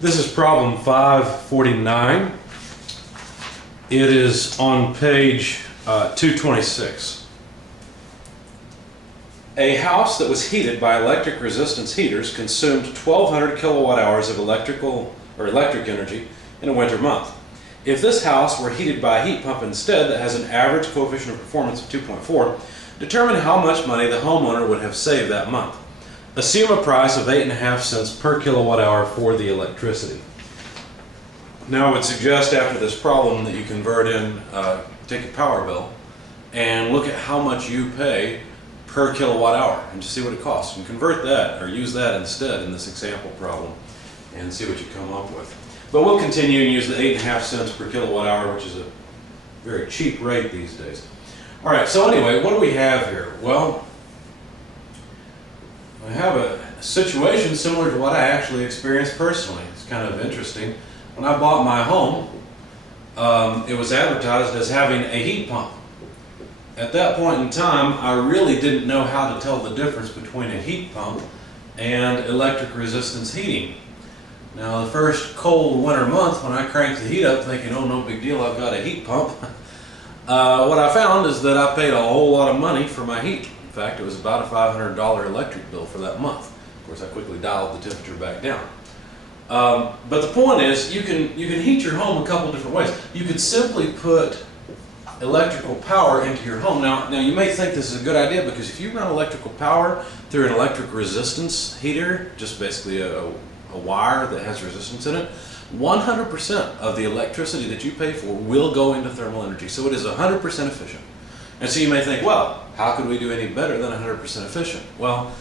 This is problem 549. It is on page 226. A house that was heated by electric resistance heaters consumed 1,200 kilowatt hours of electric energy in a winter month. If this house were heated by a heat pump instead that has an average coefficient of performance of 2.4, determine how much money the homeowner would have saved that month. Assume a price of 8.5 cents per kilowatt hour for the electricity. Now I would suggest after this problem that you convert in, take a power bill and look at how much you pay per kilowatt hour and just see what it costs, and convert that or use that instead in this example problem and see what you come up with. But we'll continue and use the 8.5 cents per kilowatt hour, which is a very cheap rate these days. All right, so anyway, what do we have here? Well, I have a situation similar to what I actually experienced personally. It's kind of interesting. When I bought my home, it was advertised as having a heat pump. At that point in time, I really didn't know how to tell the difference between a heat pump and electric resistance heating. Now, the first cold winter month when I cranked the heat up thinking, oh, no big deal, I've got a heat pump, what I found is that I paid a whole lot of money for my heat. In fact, it was about a $500 electric bill for that month. Of course, I quickly dialed the temperature back down. But the point is, you can heat your home a couple different ways. You could simply put electrical power into your home. Now you may think this is a good idea, because if you run electrical power through an electric resistance heater, just basically a wire that has resistance in it, 100% of the electricity that you pay for will go into thermal energy. So it is 100% efficient. And so you may think, well, how could we do any better than 100% efficient? Well,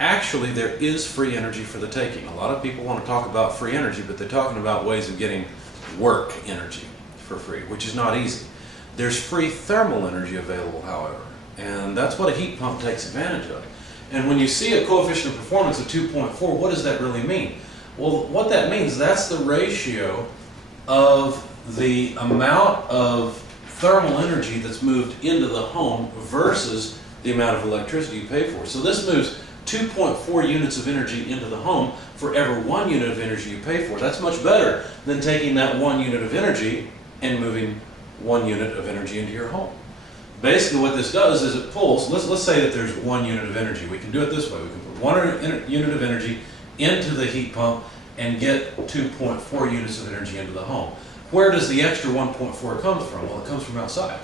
actually there is free energy for the taking. A lot of people want to talk about free energy, but they're talking about ways of getting work energy for free, which is not easy. There's free thermal energy available, however, and that's what a heat pump takes advantage of. And when you see a coefficient of performance of 2.4, what does that really mean? Well, what that means, that's the ratio of the amount of thermal energy that's moved into the home versus the amount of electricity you pay for. So this moves 2.4 units of energy into the home for every 1 unit of energy you pay for. That's much better than taking that 1 unit of energy and moving 1 unit of energy into your home. Basically what this does is it pulls, let's say that there's 1 unit of energy. We can do it this way. We can put 1 unit of energy into the heat pump and get 2.4 units of energy into the home. Where does the extra 1.4 come from? Well, it comes from outside.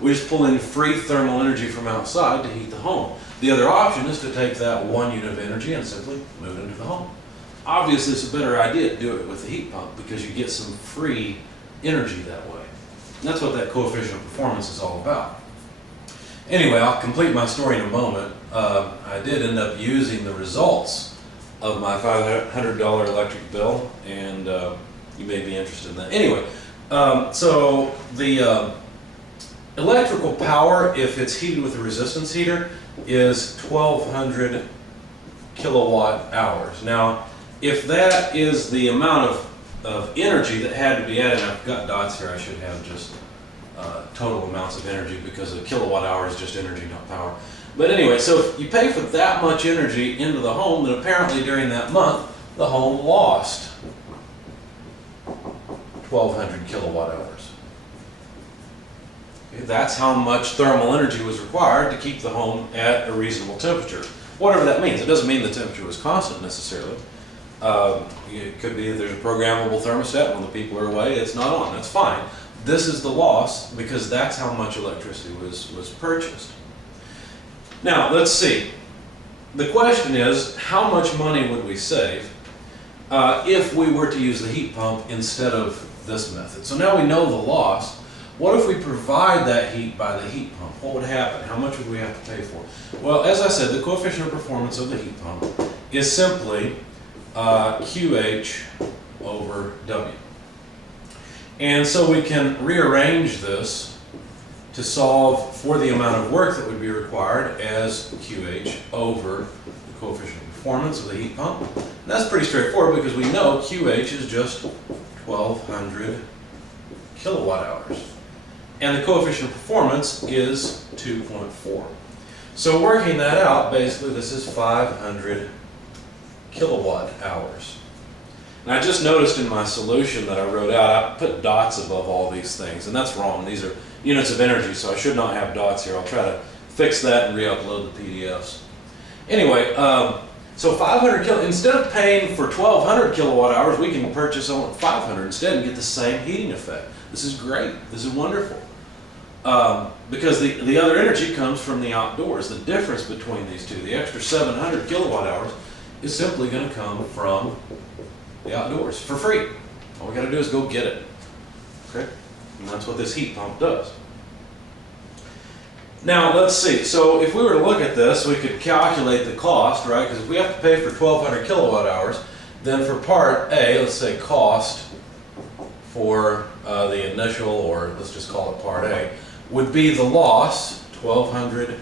We just pull in free thermal energy from outside to heat the home. The other option is to take that 1 unit of energy and simply move it into the home. Obviously, it's a better idea to do it with the heat pump because you get some free energy that way. And that's what that coefficient of performance is all about. Anyway, I'll complete my story in a moment. I did end up using the results of my $500 electric bill, and you may be interested in that. Anyway, so the electrical power, if it's heated with a resistance heater, is 1,200 kilowatt hours. Now, if that is the amount of energy that had to be added, I've got dots here, I should have just total amounts of energy, because a kilowatt hour is just energy, not power. But anyway, so if you pay for that much energy into the home, then apparently during that month, the home lost 1,200 kilowatt hours. Okay, that's how much thermal energy was required to keep the home at a reasonable temperature. Whatever that means. It doesn't mean the temperature was constant necessarily. It could be that there's a programmable thermostat when the people are away, it's not on, that's fine. This is the loss because that's how much electricity was purchased. Now, let's see. The question is, how much money would we save if we were to use the heat pump instead of this method? So now we know the loss. What if we provide that heat by the heat pump? What would happen? How much would we have to pay for? Well, as I said, the coefficient of performance of the heat pump is simply QH over W. And so we can rearrange this to solve for the amount of work that would be required as QH over the coefficient of performance of the heat pump. And that's pretty straightforward because we know QH is just 1,200 kilowatt hours. And the coefficient of performance is 2.4. So working that out, basically this is 500 kilowatt hours. And I just noticed in my solution that I wrote out, I put dots above all these things, and that's wrong. These are units of energy, so I should not have dots here. I'll try to fix that and re-upload the PDFs. Anyway, so 500 instead of paying for 1,200 kilowatt hours, we can purchase only 500 instead and get the same heating effect. This is great. This is wonderful. Because the other energy comes from the outdoors. The difference between these two, the extra 700 kilowatt hours, is simply going to come from the outdoors for free. All we got to do is go get it. Okay? And that's what this heat pump does. Now, let's see. So if we were to look at this, we could calculate the cost, right? Because if we have to pay for 1,200 kilowatt hours, then for part A, let's say cost for the initial, or let's just call it part A, would be the loss, 1,200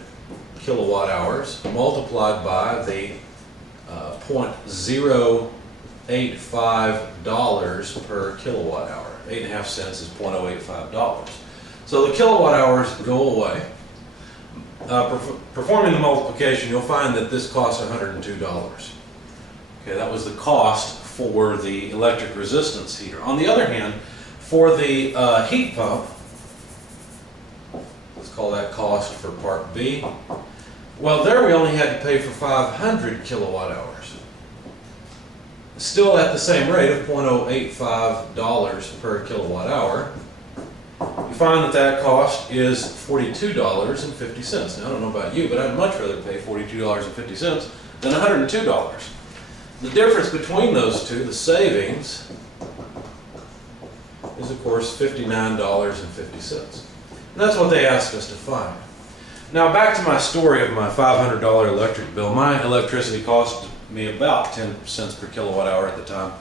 kilowatt hours, multiplied by the $0.085 per kilowatt hour. 8.5 cents is $0.085. So the kilowatt hours go away. Performing the multiplication, you'll find that this costs $102. Okay, that was the cost for the electric resistance heater. On the other hand, for the heat pump, let's call that cost for part B. Well, there we only had to pay for 500 kilowatt hours. Still at the same rate of $0.085 per kilowatt hour. You find that that cost is $42.50. Now, I don't know about you, but I'd much rather pay $42.50 than $102. The difference between those two, the savings, is of course $59.50. And that's what they asked us to find. Now back to my story of my $500 electric bill. My electricity cost me about 10 cents per kilowatt hour at the time.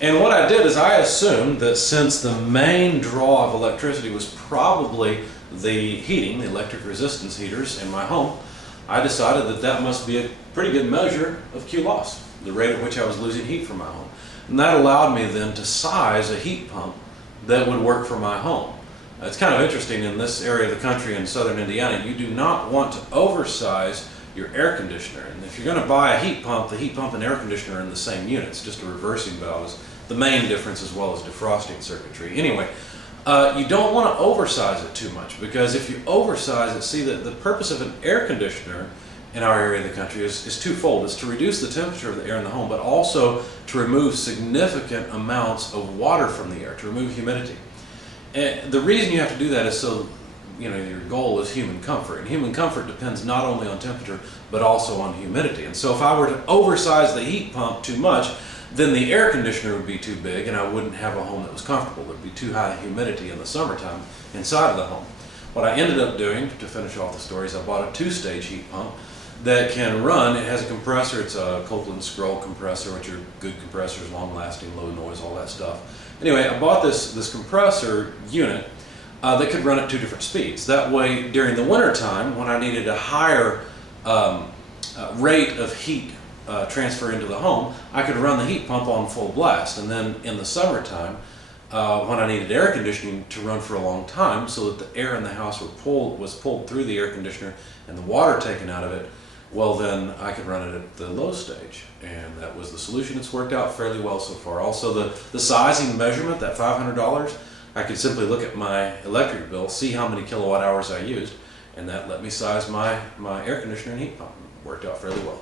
And what I did is I assumed that since the main draw of electricity was probably the heating, the electric resistance heaters in my home, I decided that that must be a pretty good measure of Q loss, the rate at which I was losing heat from my home. And that allowed me then to size a heat pump that would work for my home. It's kind of interesting in this area of the country in southern Indiana, you do not want to oversize your air conditioner. And if you're going to buy a heat pump, the heat pump and air conditioner are in the same unit. It's just a reversing valve is the main difference, as well as defrosting circuitry. Anyway, you don't want to oversize it too much, because if you oversize it, see that the purpose of an air conditioner in our area of the country is twofold. It's to reduce the temperature of the air in the home, but also to remove significant amounts of water from the air, to remove humidity. And the reason you have to do that is so, you know, your goal is human comfort. And human comfort depends not only on temperature, but also on humidity. And so if I were to oversize the heat pump too much, then the air conditioner would be too big and I wouldn't have a home that was comfortable. There would be too high humidity in the summertime inside of the home. What I ended up doing, to finish off the story, is I bought a 2-stage heat pump that can run. It has a compressor. It's a Copeland Scroll compressor, which are good compressors, long-lasting, low noise, all that stuff. Anyway, I bought this compressor unit that could run at 2 different speeds. That way, during the winter time, when I needed a higher rate of heat transfer into the home, I could run the heat pump on full blast. And then in the summertime, when I needed air conditioning to run for a long time, so that the air in the house was pulled through the air conditioner and the water taken out of it, well, then I could run it at the low stage. And that was the solution. It's worked out fairly well so far. Also, the sizing measurement, that $500, I could simply look at my electric bill, see how many kilowatt hours I used, and that let me size my air conditioner and heat pump. It worked out fairly well.